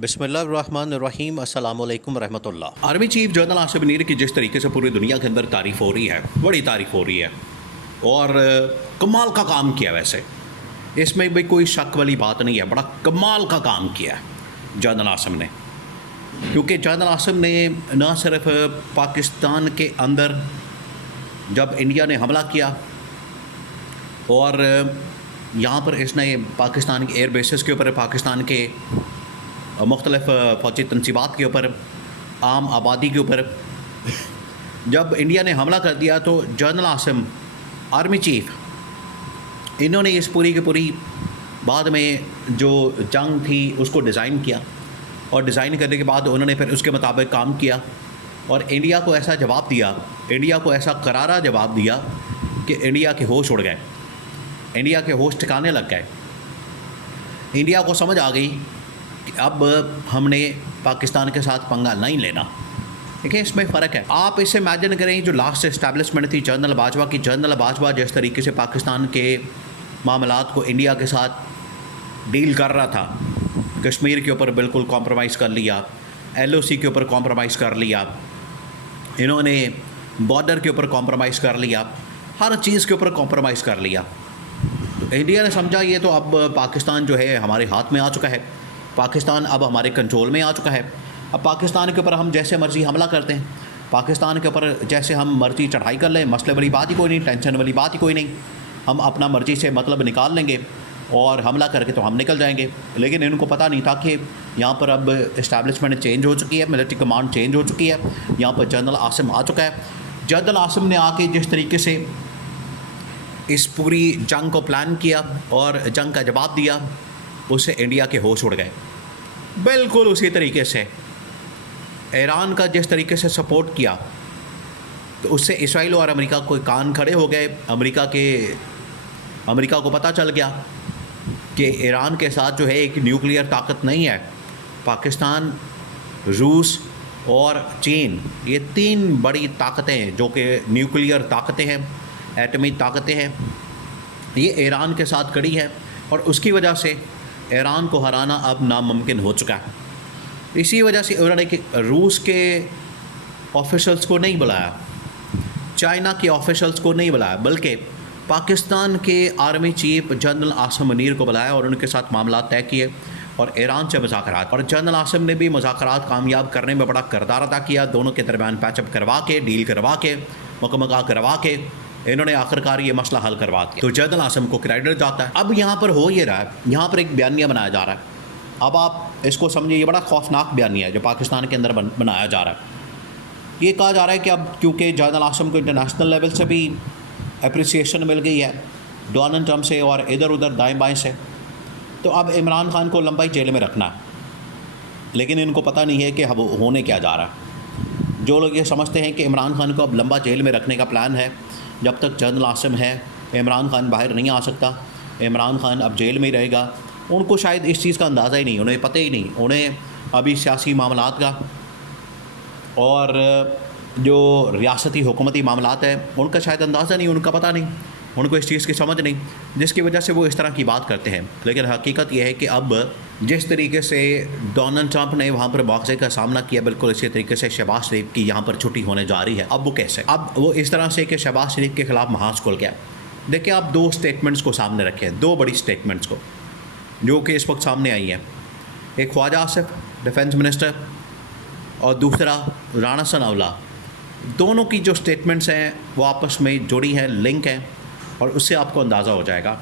बिस्मिल्लाहिर्रहमानिर्रहीम अस्सलामुअलैकुम रहमतुल्लाह। Army chief general Asif Munir की जिस तरीके से पूरी दुनिया के अंदर तारीफ़ हो रही है, बड़ी तारीफ़ हो रही है और कमाल का काम किया। वैसे इसमें भी कोई शक वाली बात नहीं है, बड़ा कमाल का काम किया है जनरल आसिफ ने। क्योंकि जनरल आसिफ ने न सिर्फ पाकिस्तान के अंदर जब इंडिया ने हमला किया और यहाँ पर इसने पाकिस्तान के एयर बेसिस के ऊपर, पाकिस्तान के मुख्तलिफ फ़ौजी तनसीबात के ऊपर, आम आबादी के ऊपर जब इंडिया ने हमला कर दिया तो जनरल आसिम आर्मी चीफ इन्होंने इस पूरी की पूरी बाद में जो जंग थी उसको डिज़ाइन किया और डिज़ाइन करने के बाद उन्होंने फिर उसके मुताबिक काम किया और इंडिया को ऐसा जवाब दिया, इंडिया को ऐसा करारा जवाब दिया कि इंडिया के होश उड़ गए, इंडिया के होश ठिकाने लग गए। इंडिया को समझ आ गई कि अब हमने पाकिस्तान के साथ पंगा नहीं लेना। देखिए इसमें फ़र्क है। आप इसे इमेजिन करें, जो लास्ट इस्टेब्लिशमेंट थी जनरल बाजवा की, जनरल बाजवा जिस तरीके से पाकिस्तान के मामलात को इंडिया के साथ डील कर रहा था, कश्मीर के ऊपर बिल्कुल कॉम्प्रोमाइज़ कर लिया, LOC के ऊपर कॉम्प्रोमाइज़ कर लिया, इन्होंने बॉर्डर के ऊपर कॉम्प्रोमाइज़ कर लिया, हर चीज़ के ऊपर कॉम्प्रोमाइज़ कर लिया। तो इंडिया ने समझा ये तो अब पाकिस्तान जो है हमारे हाथ में आ चुका है, पाकिस्तान अब हमारे कंट्रोल में आ चुका है। अब पाकिस्तान के ऊपर हम जैसे मर्ज़ी हमला करते हैं, पाकिस्तान के ऊपर जैसे हम मर्ज़ी चढ़ाई कर लें, मसले वाली बात ही कोई नहीं, टेंशन वाली बात ही कोई नहीं। हम अपना मर्ज़ी से मतलब निकाल लेंगे और हमला करके तो हम निकल जाएंगे। लेकिन इनको पता नहीं था कि यहाँ पर अब इस्टेब्लिशमेंट चेंज हो चुकी है, मिलिट्री कमांड चेंज हो चुकी है, यहाँ पर जनरल आसिम आ चुका है। जनरल आसिम ने आके जिस तरीके से इस पूरी जंग को प्लान किया और जंग का जवाब दिया, उससे इंडिया के होश उड़ गए। बिल्कुल उसी तरीके से ईरान का जिस तरीके से सपोर्ट किया तो उससे इसराइल और अमेरिका को कान खड़े हो गए। अमेरिका को पता चल गया कि ईरान के साथ जो है एक न्यूक्लियर ताकत नहीं है। पाकिस्तान, रूस और चीन, ये तीन बड़ी ताकतें जो कि न्यूक्लियर ताकतें हैं, एटमी ताकतें हैं, ये ईरान के साथ खड़ी है और उसकी वजह से ईरान को हराना अब नामुमकिन हो चुका है। इसी वजह से उन्होंने रूस के ऑफिशल्स को नहीं बुलाया, चाइना के ऑफिशल्स को नहीं बुलाया, बल्कि पाकिस्तान के army chief general Asim Munir को बुलाया और उनके साथ मामला तय किए और ईरान से मुज़ाकरात। और जनरल आसिम ने भी मुज़ाकरात कामयाब करने में बड़ा किरदार अदा किया। दोनों के दरमियान पैचअप करवा के, डील करवा के, मुकम्मल करवा के इन्होंने आखिरकार ये मसला हल करवा दिया। तो जनरल आसिम को क्रेडिट जाता है। अब यहाँ पर हो ये रहा है, यहाँ पर एक बयानिया बनाया जा रहा है। अब आप इसको समझिए, ये बड़ा खौफनाक बयानिया है जो पाकिस्तान के अंदर बनाया जा रहा है। ये कहा जा रहा है कि अब क्योंकि जनरल आसिम को इंटरनेशनल लेवल से भी अप्रिसिएशन मिल गई है, डोनाल्ड ट्रंप से और इधर उधर दाएँ बाएँ से, तो अब इमरान खान को लंबाई जेल में रखना है। लेकिन इनको पता नहीं है कि अब होने क्या जा रहा है। जो लोग ये समझते हैं कि इमरान खान को अब लंबा जेल में रखने का प्लान है, जब तक जनरल आसिम है इमरान खान बाहर नहीं आ सकता, इमरान खान अब जेल में ही रहेगा, उनको शायद इस चीज़ का अंदाज़ा ही नहीं, उन्हें पता ही नहीं। उन्हें अभी सियासी मामलात का और जो रियासती हुकूमती मामलात है उनका शायद अंदाज़ा नहीं, उनका पता नहीं, उनको इस चीज़ की समझ नहीं, जिसकी वजह से वो इस तरह की बात करते हैं। लेकिन हकीकत यह है कि अब जिस तरीके से डोनाल्ड ट्रंप ने वहाँ पर मुआवजे का सामना किया, बिल्कुल इसी तरीके से शहबाज शरीफ की यहाँ पर छुट्टी होने जा रही है। अब वो कैसे, अब वो इस तरह से कि शहबाज शरीफ के ख़िलाफ़ महाज खुल गया। देखिए आप दो स्टेटमेंट्स को सामने रखें, दो बड़ी स्टेटमेंट्स को जो कि इस वक्त सामने आई हैं। एक ख्वाजा आसिफ डिफेंस मिनिस्टर और दूसरा राणा सनाउल्लाह, दोनों की जो स्टेटमेंट्स हैं वो आपस में जुड़ी हैं, लिंक हैं और उससे आपको अंदाज़ा हो जाएगा।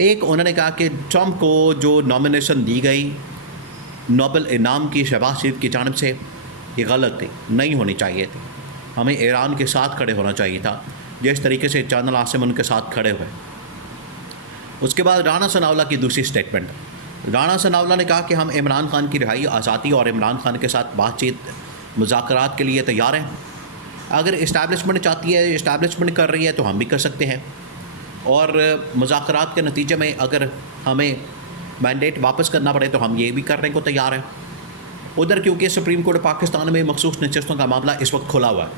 एक उन्होंने कहा कि ट्रंप को जो नॉमिनेशन दी गई नोबेल इनाम की शहबाज शरीफ की जानिब से, ये गलत थी, नहीं होनी चाहिए थी। हमें ईरान के साथ खड़े होना चाहिए था जिस तरीके से जनरल आसिम उनके साथ खड़े हुए। उसके बाद राणा सनाउल्लाह की दूसरी स्टेटमेंट, राणा सनाउल्लाह ने कहा कि हम इमरान खान की रिहाई, आज़ादी और इमरान खान के साथ बातचीत, मुज़ाकरात के लिए तैयार हैं। अगर इस्टेब्लिशमेंट चाहती है, इस्टेब्लिशमेंट कर रही है तो हम भी कर सकते हैं और मुज़ाकरात के नतीजे में अगर हमें मैंडेट वापस करना पड़े तो हम ये भी करने को तैयार हैं। उधर क्योंकि सुप्रीम कोर्ट पाकिस्तान में मखसूस नशस्तों का मामला इस वक्त खुला हुआ है,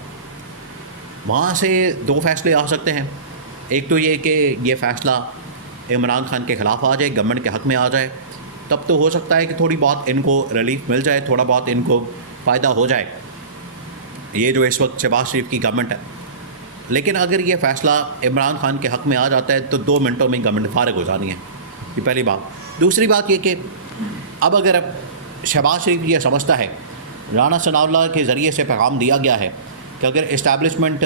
वहाँ से दो फैसले आ सकते हैं। एक तो ये कि ये फ़ैसला इमरान खान के ख़िलाफ़ आ जाए, गवर्नमेंट के हक़ में आ जाए, तब तो हो सकता है कि थोड़ी बहुत इनको रिलीफ मिल जाए, थोड़ा बहुत इनको फ़ायदा हो जाए, ये जो इस वक्त शहबाज शरीफ की गवर्नमेंट है। लेकिन अगर ये फ़ैसला इमरान खान के हक़ में आ जाता है तो 2 मिनटों में गवर्नमेंट फ़ारिग हो जानी है, ये पहली बात। दूसरी बात ये कि अब अगर शहबाज शरीफ ये समझता है, राना सनाउल्लाह के ज़रिए से पैगाम दिया गया है कि अगर इस्टेब्लिशमेंट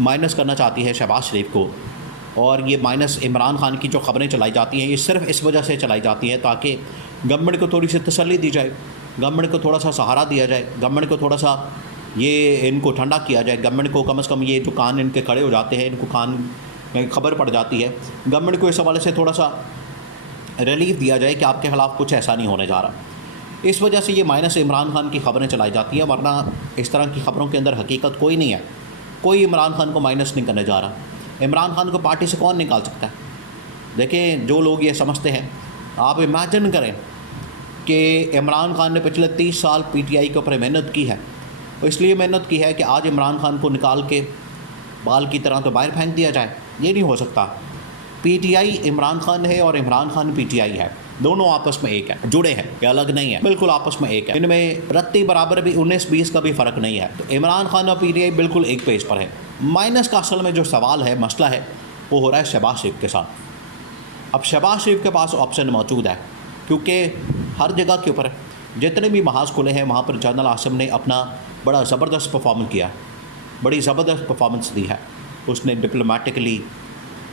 माइनस करना चाहती है शहबाज शरीफ को, और ये माइनस इमरान खान की जो ख़बरें चलाई जाती हैं ये सिर्फ इस वजह से चलाई जाती हैं ताकि गवर्नमेंट को थोड़ी सी तसल्ली दी जाए, गवर्नमेंट को थोड़ा सा सहारा दिया जाए, गवर्नमेंट को थोड़ा सा ये इनको ठंडा किया जाए, गवर्नमेंट को कम से कम ये जो कान इनके खड़े हो जाते हैं, इनको कान में खबर पड़ जाती है, गवर्नमेंट को इस हवाले से थोड़ा सा रिलीफ दिया जाए कि आपके ख़िलाफ़ कुछ ऐसा नहीं होने जा रहा। इस वजह से ये माइनस इमरान खान की खबरें चलाई जाती हैं, वरना इस तरह की खबरों के अंदर हकीकत कोई नहीं है। कोई इमरान खान को माइनस नहीं करने जा रहा। इमरान खान को पार्टी से कौन निकाल सकता है? देखें, जो लोग ये समझते हैं, आप इमेजिन करें कि इमरान खान ने पिछले 30 साल पीटीआई के ऊपर मेहनत की है, और इसलिए मेहनत की है कि आज इमरान खान को निकाल के बाल की तरह तो बाहर फेंक दिया जाए। ये नहीं हो सकता। पीटीआई इमरान खान है और इमरान खान पीटीआई है, दोनों आपस में एक है, जुड़े हैं, ये अलग नहीं है, बिल्कुल आपस में एक है। इनमें रत्ती बराबर भी 19-20 का भी फ़र्क नहीं है। तो इमरान खान और पीटीआई बिल्कुल एक पेज पर है। माइनस का असल में जो सवाल है, मसला है, वो हो रहा है शहबाज शरीफ के साथ। अब शहबाज शरीफ के पास ऑप्शन मौजूद है, क्योंकि हर जगह के ऊपर जितने भी महाज खुले हैं वहाँ पर जनरल आसिम ने अपना बड़ा ज़बरदस्त परफॉर्मेंस किया, बड़ी ज़बरदस्त परफॉर्मेंस दी है। उसने डिप्लोमेटिकली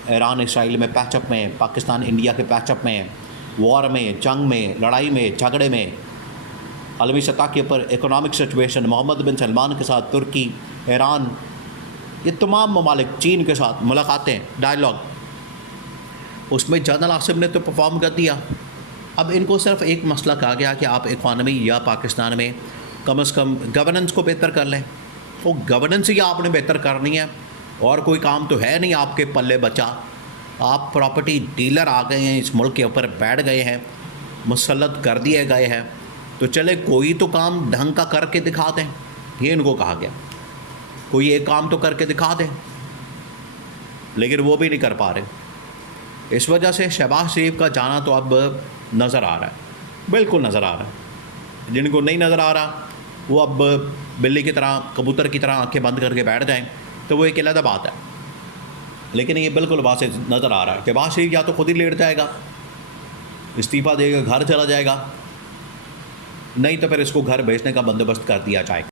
ईरान इसराइल में पैचअप में, पाकिस्तान इंडिया के पैचअप में, वॉर में, जंग में, लड़ाई में, झगड़े में, आलमी सतह के ऊपर इकोनॉमिक सिचुएशन, मोहम्मद बिन सलमान के साथ, तुर्की, ईरान, ये तमाम ममालिक, चीन के साथ मुलाकातें, डायलॉग, उसमें जनरल आसिम ने तो परफॉर्म कर दिया। अब इनको सिर्फ एक मसला कहा गया कि आप इकॉनमी या पाकिस्तान में कम से कम गवर्नेंस को बेहतर कर लें। वो गवर्नेंस ही आपने बेहतर करनी है, और कोई काम तो है नहीं आपके पल्ले बचा। आप प्रॉपर्टी डीलर आ गए हैं, इस मुल्क के ऊपर बैठ गए हैं, मुसल्लत कर दिए गए हैं, तो चले कोई तो काम ढंग का करके दिखा दें, ये इनको कहा गया। कोई एक काम तो करके दिखा दें, लेकिन वो भी नहीं कर पा रहे। इस वजह से शहबाज शरीफ का जाना तो अब नज़र आ रहा है, बिल्कुल नज़र आ रहा है। जिनको नहीं नज़र आ रहा वो अब बिल्ली की तरह, कबूतर की तरह आंखें बंद करके बैठ जाएं, तो वो एक अलग बात है। लेकिन ये बिल्कुल वाज़ेह नज़र आ रहा है। शहबाज शरीफ या तो खुद ही लेट जाएगा, इस्तीफ़ा देगा, घर चला जाएगा, नहीं तो फिर इसको घर भेजने का बंदोबस्त कर दिया जाए।